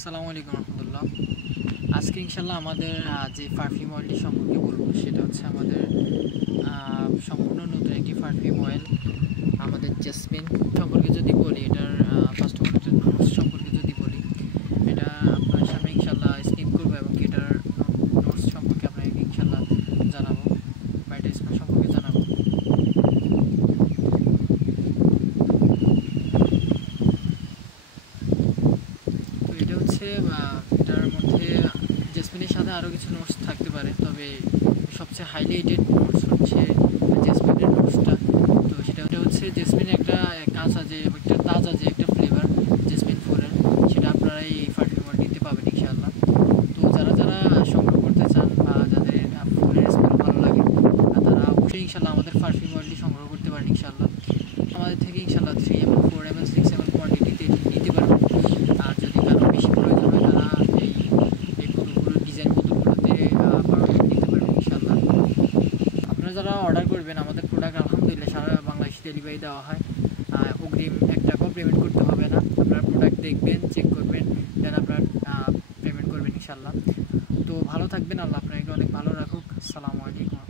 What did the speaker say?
আসসালামু আলাইকুম রহমতুল্লাহ। আজকে ইনশাল্লাহ আমাদের যে পারফিউম অয়েলটি সম্পর্কে বলবো সেটা হচ্ছে আমাদের সম্পূর্ণ নতুন একটি পারফিউম অয়েল, আমাদের জেসমিন সম্পর্কে যদি বলি, এটার ফার্স্ট অফ অল এটার নোটস সম্পর্কে যদি বলি, এটা আপনার সামনে ইনশাল্লাহ স্কিপ করবো এবং এটার নোটস সম্পর্কে আপনাকে ইনশাল্লাহ জানাবো বা এটা স্মেল সম্পর্কে জানাবো। তো এটা হচ্ছে এটার মধ্যে জেসমিনের সাথে আরও কিছু নোটস থাকতে পারে, তবে সবচেয়ে হাইলাইটেড নোটস হচ্ছে জেসমিনের নোটসটা। তো সেটা হচ্ছে জেসমিনের একটা কাঁচা যে একটা তাজা যে একটা ফ্লেভার জেসমিন ফুলের, সেটা আপনারা এই পারফিউম অয়েলটিতে পাবেন ইনশাআল্লাহ। তো যারা যারা সংগ্রহ করতে চান বা যাদের ফুলের স্মেল ভালো লাগে তারা অবশ্যই ইনশাআল্লাহ আমাদের পারফিউম অয়েলটি সংগ্রহ করতে পারেন ইনশাআল্লাহ। আমাদের থেকে ইনশাআল্লাহ 3 ml 4 ml 6 ml কোয়ান্টিটিতে নিতে পারবেন। আর যদি কারো বেশি প্রয়োজন হয় তারা এই বোতলগুলো ডিজাইন বোতলগুলোতে নিতে পারবেন ইনশাআল্লাহ। আপনারা যারা অর্ডার করবেন আমাদের প্রোডাক্ট আলহামদুলিল্লাহ সারা বাংলাদেশে ডেলিভারি দেওয়া হয়। অগ্রিম 1 টাকাও পেমেন্ট করতে হবে না। আপনারা প্রোডাক্ট দেখবেন, চেক করবেন, দেন আপনার পেমেন্ট করবেন ইনশাআল্লাহ। তো ভালো থাকবেন, আল্লাহ আপনাকে অনেক ভালো রাখুক। আসসালামু আলাইকুম।